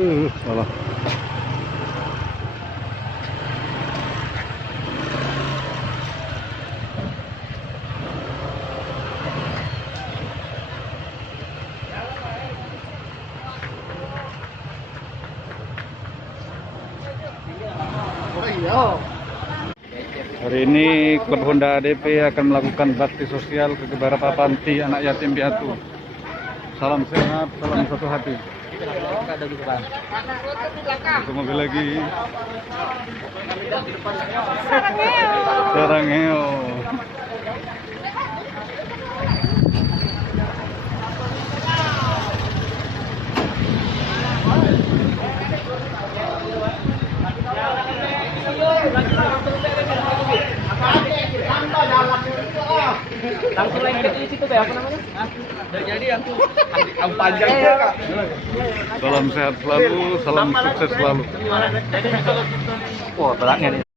Salah. Hari ini Klub Honda ADP akan melakukan bakti sosial ke beberapa panti anak yatim piatu. Salam sehat, salam satu hati. Itu mobil lagi. Sarangeo. Langsung lengket di situ kayak apa namanya? Udah jadi aku panjang ya, Kak. Salam sehat selalu, salam sukses selalu. Wah, beratnya nih.